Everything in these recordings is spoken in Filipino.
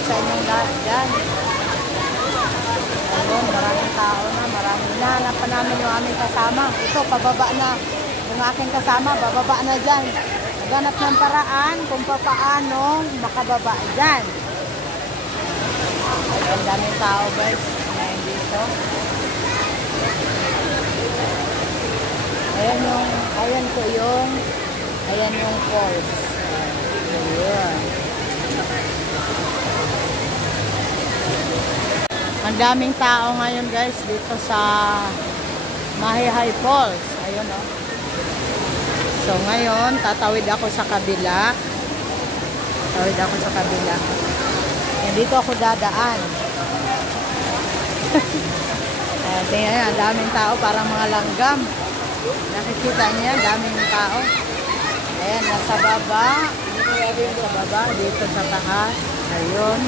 out sa inyong lahat dyan. Ayun, maraming tao na, maraming hinahanap pa namin yung aming kasama. Ito, pababa na. Yung aking kasama, bababa na dyan. Naghanap ng paraan kung paano makababa dyan. Ang daming tao guys, ngayon dito. Ayan yung falls. Ayan. Ang daming tao ngayon guys dito sa Mahihay Falls. Ayun o. So ngayon, tatawid ako sa kabila. Yan, dito ako dadaan. Tingnan nyo, ang daming tao, parang mga langgam. Nakikita niya, daming tao. Ayan, nasa baba. Dito sa taas. Ayun.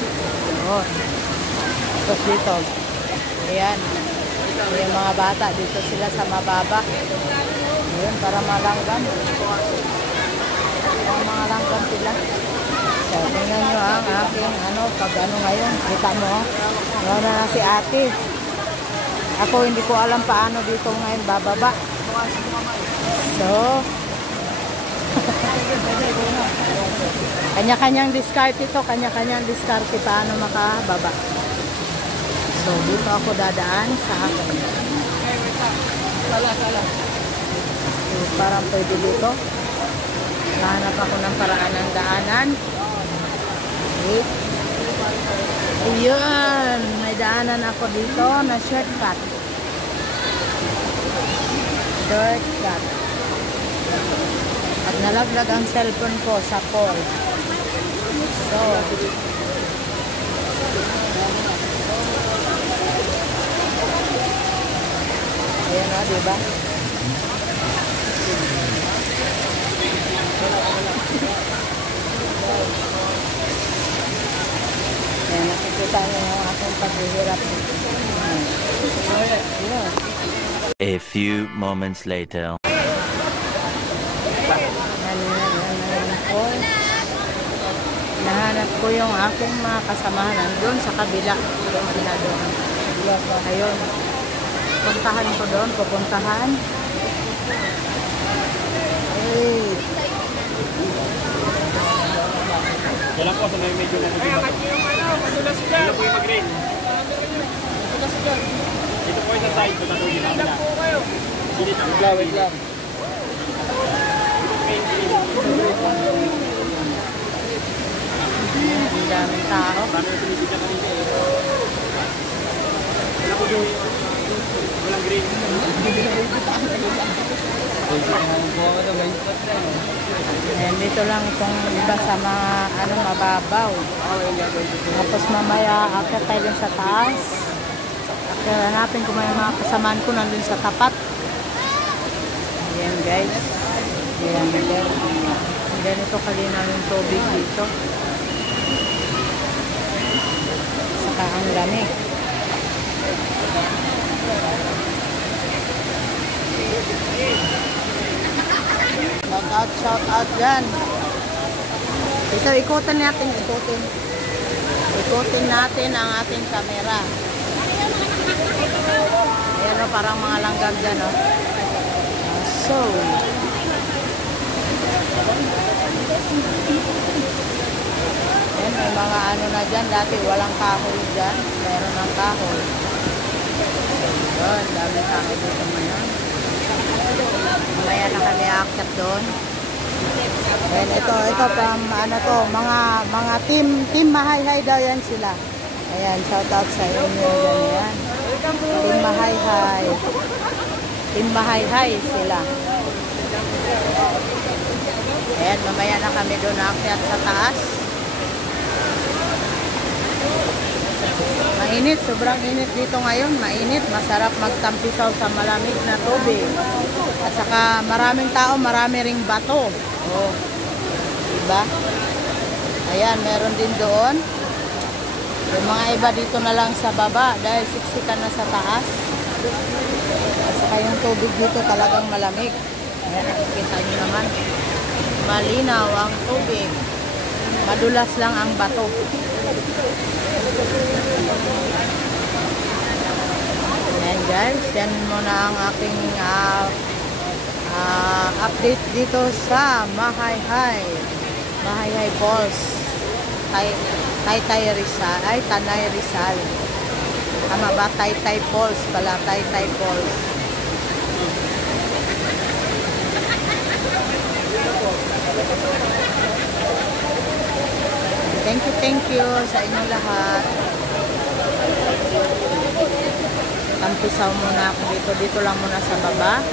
Ayun. Tapos dito. Ayan. Yung mga bata, dito sila sa mababa. Ayun, para malanggam. Mga langgam sila. So, tingnan nyo ang aking pag ngayon. Kita mo, ngayon na si ate. Ako hindi ko alam paano dito ngayon bababa. So, kanya-kanyang discard ito. Kanya-kanyang discard paano makababa. So, dito ako dadaan sa akin. So, parang pwede dito. Nahanap ako ng paraan ng daanan. Okay. Ayun, may daanan ako dito na shortcut. At nalaglag ang cellphone ko sa pole. So, ayan o, diba? Ayan, nakikita niyo yung aking paghihirap. A few moments later. Nahanap ko yung aking mga kasamahan doon sa kabila. Ayun. Puntahan ko doon. Pupuntahan. Ay. Kailan po sa may medyo na naging bato? Madulas dyan. Dito po yung mag-green. Madulas dyan. Dito po yung sa side. Tumatulog yung kabila. Wait lang. Ang daming tao. Walang green. Ayan, dito lang itong iba sa mga mababaw. Tapos mamaya akit tayo dun sa taas. Hanapin ko may mga kasamaan ko nandun sa tapat. Ayan guys. Ayan guys. Ganito kalinaw yung tubig dito. Saka ang lamig. Shout out dyan. Ito, ikutin natin. Ikutin natin ang ating camera. Ayan o, parang mga langgam dyan o. So, ayan, may mga na dyan. Dati walang kahoy dyan. Meron ng kahoy. Doon, dami kahoy dito ngayon. Mamaya na kami aakyat doon. Ayan, ito mga team Mahihay daw yan sila. Ayan, shout out sa inyo yan. Team Mahihay. Team Mahihay sila. Ayan, mamaya na kami doon aakyat sa taas. Mainit, sobrang init dito ngayon. Mainit, masarap magtampisaw sa malamig na tubig. At saka maraming tao, marami ring bato. Oh, diba? Ayan, meron din doon. Yung mga iba dito na lang sa baba dahil siksikan na sa taas. At saka yung tubig dito talagang malamig. Ayan, nakikita nyo naman. Malinaw ang tubig. Madulas lang ang bato. Ayan guys, yan muna ang aking update dito sa Mahayhay Falls, Taytay Rizal, Tanay Rizal. Tama ba? Taytay Falls pala, Taytay Falls. Thank you sa inyong lahat. Tampisaw muna ako dito lang muna sa baba.